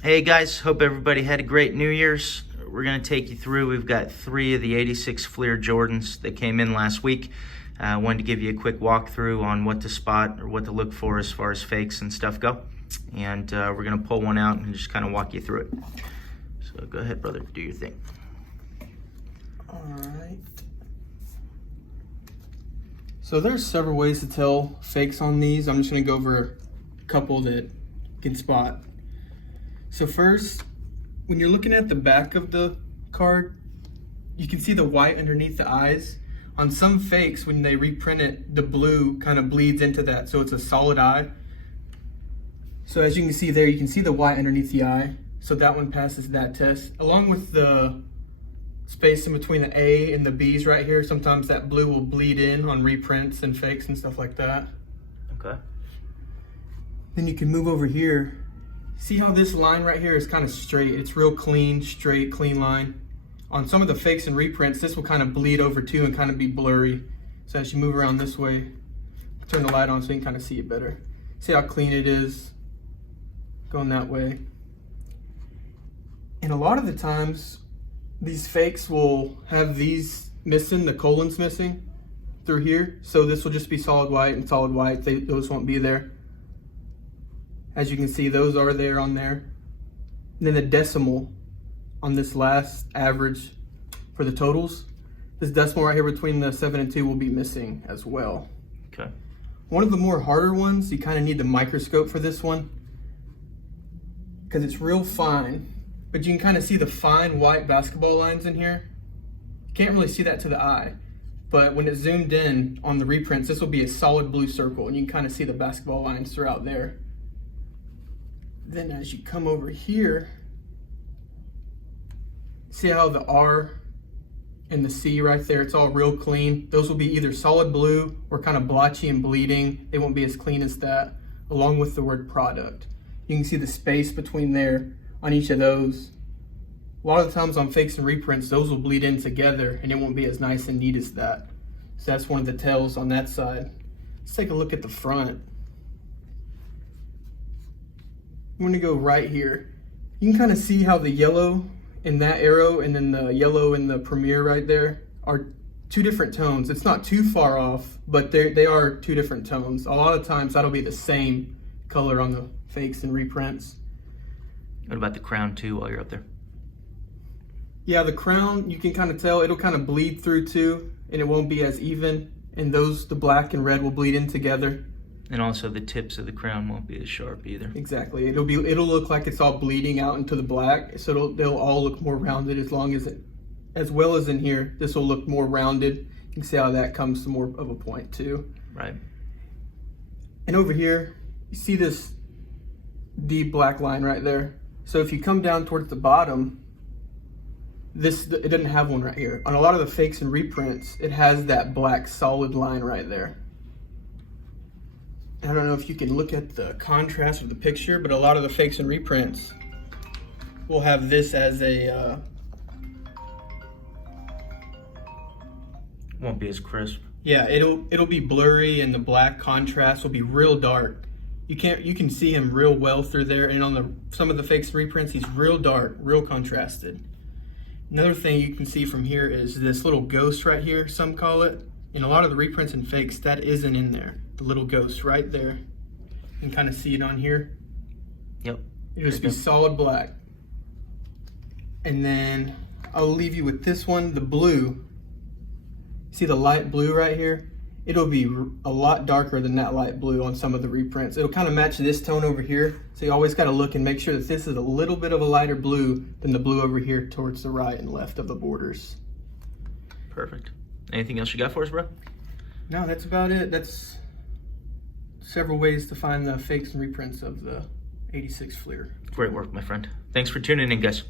Hey guys, hope everybody had a great New Year's. We're going to take you through. We've got 3 of the 86 Fleer Jordans that came in last week. Wanted to give you a quick walkthrough on what to spot or what to look for as far as fakes and stuff go. And we're going to pull one out and just kind of walk you through it. So go ahead, brother, do your thing. All right. So there's several ways to tell fakes on these. I'm just going to go over a couple that you can spot. So first, when you're looking at the back of the card, you can see the white underneath the eyes. On some fakes, when they reprint it, the blue kind of bleeds into that, so it's a solid eye. So as you can see there, you can see the white underneath the eye. So that one passes that test. Along with the space in between the A and the B's right here, sometimes that blue will bleed in on reprints and fakes and stuff like that. Okay. Then you can move over here. See how this line right here is kind of straight? It's real clean, straight, clean line. On some of the fakes and reprints, this will kind of bleed over too and kind of be blurry. So as you move around this way, turn the light on so you can kind of see it better. See how clean it is going that way. And a lot of the times, these fakes will have these missing, the colons missing through here. So this will just be solid white and solid white. Those won't be there. As you can see, those are there on there. And then the decimal on this last average for the totals, this decimal right here between the 7 and 2 will be missing as well. Okay. One of the more harder ones, you kind of need the microscope for this one because it's real fine, but you can kind of see the fine white basketball lines in here. You can't really see that to the eye, but when it's zoomed in on the reprints, this will be a solid blue circle and you can kind of see the basketball lines throughout there. Then as you come over here, see how the R and the C right there, it's all real clean. Those will be either solid blue or kind of blotchy and bleeding. They won't be as clean as that, along with the word product. You can see the space between there on each of those. A lot of the times on fakes and reprints, those will bleed in together and it won't be as nice and neat as that. So that's one of the tells on that side. Let's take a look at the front. I'm gonna go right here. You can kind of see how the yellow in that arrow and then the yellow in the Premier right there are 2 different tones. It's not too far off, but they are 2 different tones. A lot of times that'll be the same color on the fakes and reprints. What about the crown too while you're up there? Yeah, the crown, you can kind of tell, it'll kind of bleed through too, and it won't be as even. And those, the black and red will bleed in together. And also the tips of the crown won't be as sharp either. Exactly. It'll look like it's all bleeding out into the black, so they'll all look more rounded as well as in here. This will look more rounded. You can see how that comes to more of a point too. Right. And over here, you see this deep black line right there. So if you come down towards the bottom, it doesn't have one right here. On a lot of the fakes and reprints, it has that black solid line right there. I don't know if you can look at the contrast of the picture, but a lot of the fakes and reprints will have this as a... won't be as crisp. Yeah, it'll be blurry and the black contrast will be real dark. You can see him real well through there, and on some of the fakes and reprints, he's real dark, real contrasted. Another thing you can see from here is this little ghost right here, some call it. In a lot of the reprints and fakes, that isn't in there. The little ghost right there. You can kind of see it on here. Yep. It'll just be solid black. And then I'll leave you with this one, the blue. See the light blue right here? It'll be a lot darker than that light blue on some of the reprints. It'll kind of match this tone over here. So you always got to look and make sure that this is a little bit of a lighter blue than the blue over here towards the right and left of the borders. Perfect. Anything else you got for us, bro? No, that's about it. That's several ways to find the fakes and reprints of the 86 Fleer. Great work, my friend. Thanks for tuning in, guys.